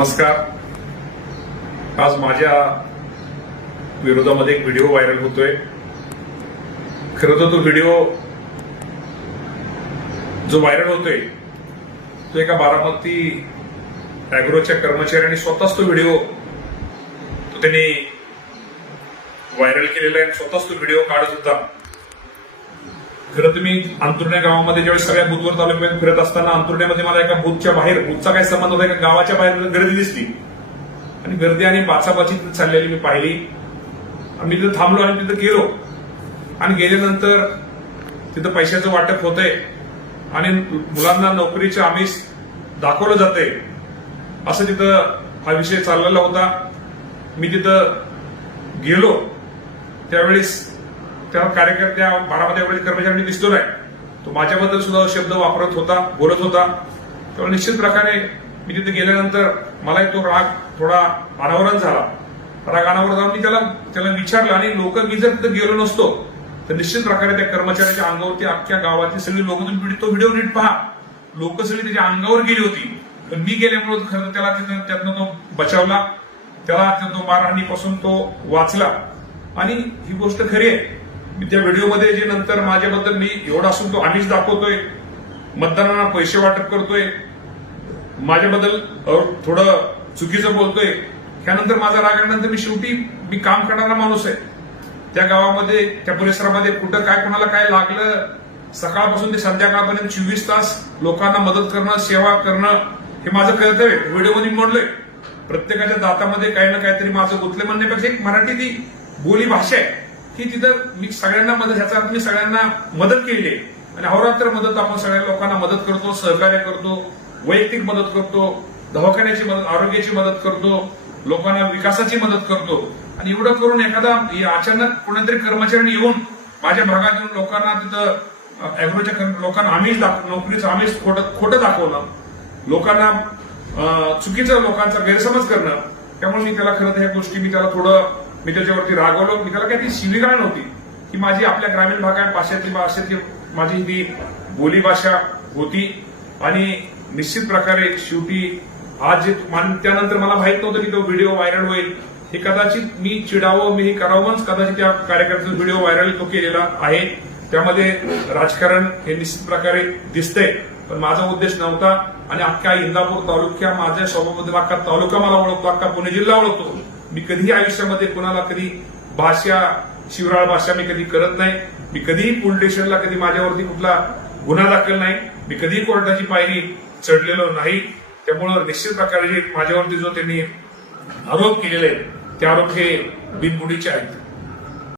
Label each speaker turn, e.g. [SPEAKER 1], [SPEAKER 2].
[SPEAKER 1] नमस्कार. आज माझ्या विरोधामध्ये एक व्हिडिओ व्हायरल होतोय. खरं तर तो व्हिडिओ जो व्हायरल होतोय तो एका बारामती अॅग्रोच्या कर्मचाऱ्यांनी स्वतःच तो व्हिडिओ तो त्यांनी व्हायरल केलेला आहे स्वतःच तो व्हिडिओ काढत होता. खरं तुम्ही अंतुर्ण्या गावामध्ये ज्यावेळेस सगळ्या बुथवर तालुक्यात फिरत असताना अंतुर्ण्यामध्ये मला एका बुथच्या बाहेर बुथचा काय संबंध होता एका गावाच्या बाहेर गर्दी दिसली. आणि गर्दी आणि बाचाबाची चाललेली मी पाहिली. मी तिथं थांबलो आणि तिथं गेलो. आणि गेल्यानंतर तिथं पैशाचं वाटप होतंय. आणि मुलांना नोकरीचे आमिष दाखवलं जाते असं तिथं हा विषय चाललेला होता. मी तिथं गेलो. त्यावेळेस त्या कार्यकर्त्या बारामती वेळेस कर्मचाऱ्यांनी दिसतो नाही तो माझ्याबद्दल सुद्धा शब्द वापरत होता बोलत होता. त्यामुळे निश्चित प्रकारे मी तिथे गेल्यानंतर मलाही तो राग थोडा अनावरण झाला. राग अनावरण झाला. मी त्याला त्याला विचारलं आणि लोक मी जर तिथे गेलो नसतो तर निश्चित प्रकारे त्या कर्मचाऱ्याच्या अंगावरती अख्ख्या गावातली सगळी लोक तो व्हिडिओ नीट पहा. लोक सगळी त्याच्या अंगावर गेली होती. पण मी गेल्यामुळे खरं त्याला त्यातनं तो बचावला. त्याला तो मारहाणीपासून तो वाचला. आणि ही गोष्ट खरी आहे. मी त्या व्हिडिओमध्ये जे नंतर माझ्याबद्दल मी एवढा असून तो आम्हीच दाखवतोय. मतदारांना पैसे वाटप करतोय. माझ्याबद्दल थोडं चुकीचं बोलतोय. त्यानंतर माझा राग आल्यानंतर मी शेवटी मी काम करणारा माणूस आहे. त्या गावामध्ये त्या परिसरामध्ये कुठं काय कोणाला काय लागलं सकाळपासून ते संध्याकाळपर्यंत चोवीस तास लोकांना मदत करणं सेवा करणं हे माझं कर्तव्य व्हिडिओमध्ये मी म्हणलोय प्रत्येकाच्या दातामध्ये काही ना काहीतरी माझं गुंतलं म्हणण्यापेक्षा एक मराठी ती बोली भाषा आहे. की तिथं मी सगळ्यांना मदत ह्याचा अर्थ मी सगळ्यांना मदत केली. आहे आणि अहोरात्र मदत आपण सगळ्या लोकांना मदत करतो सहकार्य करतो वैयक्तिक मदत करतो दवाखान्याची मदत आरोग्याची मदत करतो लोकांना विकासाची मदत करतो. आणि एवढं करून एखादा अचानक कोणीतरी कर्मचाऱ्यांनी येऊन माझ्या भागात येऊन लोकांना तिथं अॅग्रोच्या लोकांना आम्हीच दाखव नोकरीचं आम्हीच खोटं खोटं दाखवलं लोकांना चुकीचं लोकांचा गैरसमज करणं त्यामुळे मी त्याला खरं तर ह्या गोष्टी मी त्याला थोडं मी त्याच्यावरती रागवलो मी त्याला काही ती शिवीगाळ नव्हती. की माझी आपल्या ग्रामीण भागात भाषेतली भाषेतली माझी ही बोली भाषा होती आणि निश्चित प्रकारे शेवटी आज जे त्यानंतर मला माहीत नव्हतं की तो व्हिडिओ व्हायरल होईल. हे कदाचित मी चिडावं मी हे करावंच कदाचित त्या कार्यकर्त्याचा व्हिडिओ व्हायरल तो केलेला आहे. त्यामध्ये राजकारण हे निश्चित प्रकारे दिसतंय. पण माझा उद्देश नव्हता आणि अख्ख्या इंदापूर तालुक्या माझ्या स्वभावाबद्दल अख्खा तालुका मला ओळखतो अख्खा पुणे जिल्हा ओळखतो. मी कधीही आयुष्यामध्ये कुणाला कधी भाषा शिवराळ भाषा मी कधी करत नाही. मी कधीही पोलीस स्टेशनला कधी माझ्यावरती कुठला गुन्हा दाखल नाही. मी कधीही कोर्टाची पायरी चढलेलो नाही. त्यामुळं निश्चित प्रकारे माझ्यावरती जो त्यांनी आरोप केलेले आहेत ते आरोप हे बिनबुडीचे आहेत.